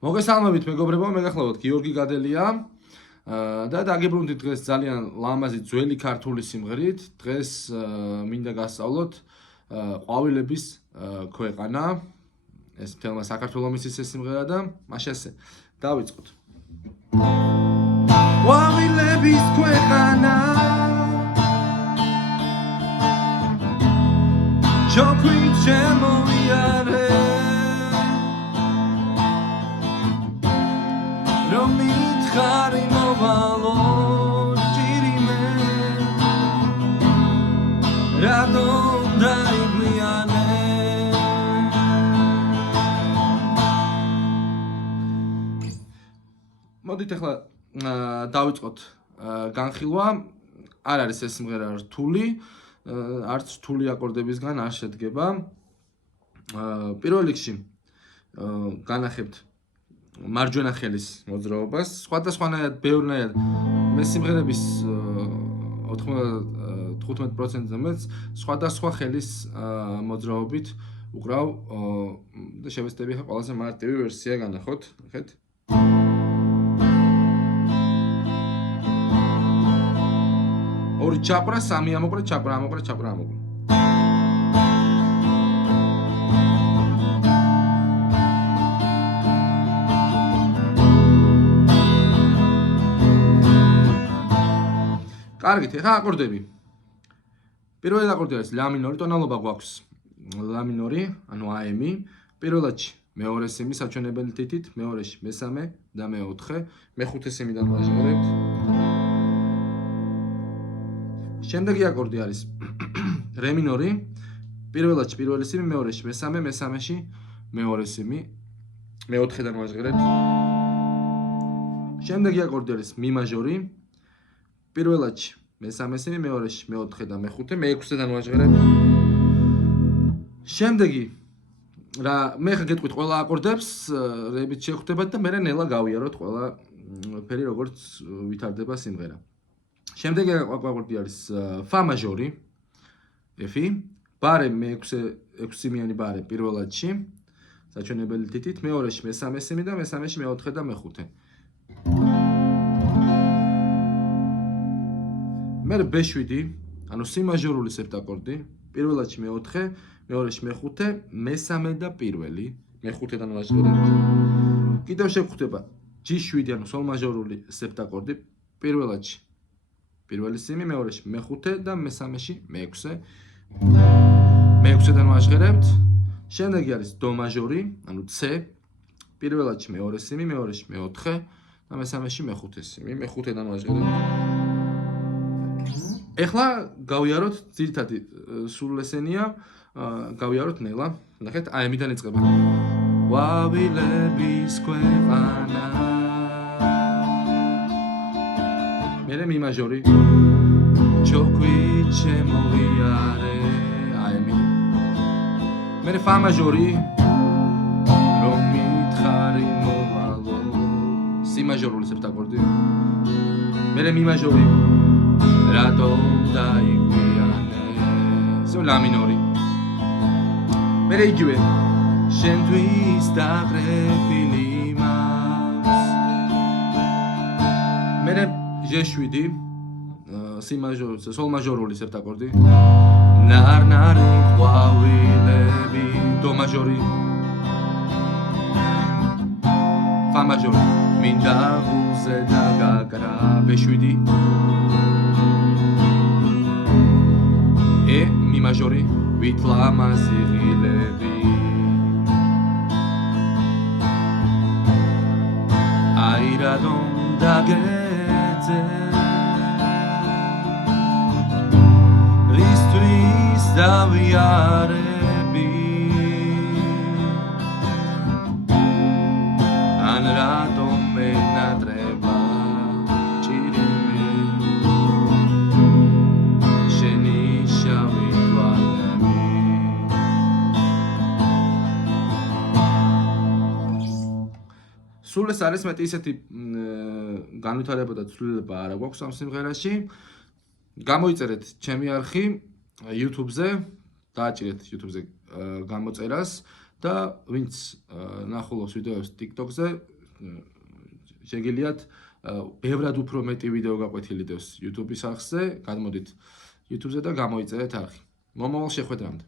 მოგესალმებით მეგობრებო, მე გახლავთ გიორგი გადელია და დაგიბრუნდით დღეს ძალიან ლამაზი ძველი ქართული სიმღერით. დღეს მინდა გასწავლოთ ყვავილების ქვეყანა. ეს მთელმა საქართველოს ის სიმღერა და მაშინ ასე დავიწყოთ. ყვავილების ქვეყანა ჯოქვით შემოიარე რომ მითხარი მოვალო ჭირიმე რატომ დაიგვიანე მოდით ახლა დავიწყოთ განხილვა. არ არის ეს სიმღერა რთული, არც რთული აკორდებისგან არ შედგება. პირველ რიგში განახებთ მარჯვენა ხელის მოძრაობას. სხვადასხვანაირად, ბევრნაირად მე სიმღერების 95%-ზე მეც სხვადასხვა ხელის მოძრაობით უკრავ და შევეცდები ხა ყველაზე მარტივი ვერსია განახოთ. ნახეთ. ორი ჩაყრა, სამი ამოყრა, ჩაყრა, ამოყრა, ჩაყრა, ამოყრა. კარგით, ახლა აკორდები. პირველი აკორდი არის ლა მინორი, ტონალობა გვაქვს ლა მინორი, ანუ აემი. პირველადში მეორე სიმი საჩვენებელი თითით, მეორეში მესამე და მეოთხე, მეხუთე სიმიდან ვაჟღერებთ. შემდეგი აკორდი არის რე მინორი. პირველადში პირველი სიმი, მეორეში მესამე, მესამეში მეორე სიმი, მეოთხედან ვაჟღერებთ. შემდეგი აკორდი არის მი მაჟორი. პირველადში მესამე სიმი, მეორეში მეოთხე და მეხუთე, მეექვსედან ვაჟღერებ. შემდეგი რა მე ხა გეტყვით ყველა აკორდებს, რებით შევხვდებათ და მე ნელა გავიაროთ ყველა ფერი როგორც ვითარდება სიმღერა. შემდეგი აკორდი არის ფა მაჟორი, F-ი, ბარე მეექვსიმიანი ბარე პირველადში, საჩვენებელი თითით, მეორეში მესამე სიმი და მესამეში მეოთხე და მეხუთე. მერე B7, ანუ სი მაჟორული სეპტაკორდი, პირველადში მეოთხე, მეორეში მეხუთე, მესამე და პირველი, მეხუთედან ვაჟღერებთ. კიდევ შეგხვდება G7, ანუ სოლ მაჟორული სეპტაკორდი, პირველადში პირველი სიმი, მეორეში მეხუთე და მესამეში მეექვსე, მეექვსედან ვაჟღერებთ. შემდეგი არის დო მაჟორი, ანუ C, პირველადში მეორე სიმი, მეორეში მეოთხე და მესამეში მეხუთე სიმი, მეხუთედან ვაჟღერებთ. ეხლა გავიაროთ ძირითადი სულესენია, გავიაროთ ნელა. ნახეთ, აემიდან იწყება. ყვავილების ქვეყანა. მერე მი მაჟორი. ჯოქვით შემოიარე, აემი. მერე ფა მაჟორი. რომ მითხარი მოვალო. სი მაჟორული სეპტაკორდი. მერე მი მაჟორი. რატომ დაიგვიანე ზო ლა მინორი. მერე იგივე შენთვის დაგრეფილი მაქვს. მერე G7, სი მაჟორი, სოლ მაჟორული სეპტაკორდი. ნარნარი ყვავილები, დო მაჟორი. ფა მაჟორი, მინდა გულზე დაგაკრა, B7. მი მაჟორი, ვით ლამაზი ღილები. აი რატომ დაგეძე რისთვის დავიარები ან რატომ მენატრება ჭირიმე შენი შავი თვალები. სულ ეს არის მეტი ისეთი განვითარება და ცვლილება არა გვაქვს ამ სიმღერაში. გამოიწერეთ ჩემი არხი YouTube-ზე, დააჭირეთ YouTube-ზე გამოწერას და ვინც ნახულობს ვიდეოს TikTok-ზე, შეგიძლიათ ბევრად უფრო მეტი ვიდეო გაკვეთილი დევს YouTube-ის არხზე, გადმოდით YouTube-ზე და გამოიწერეთ არხი. მომავალ შეხვედრამდე.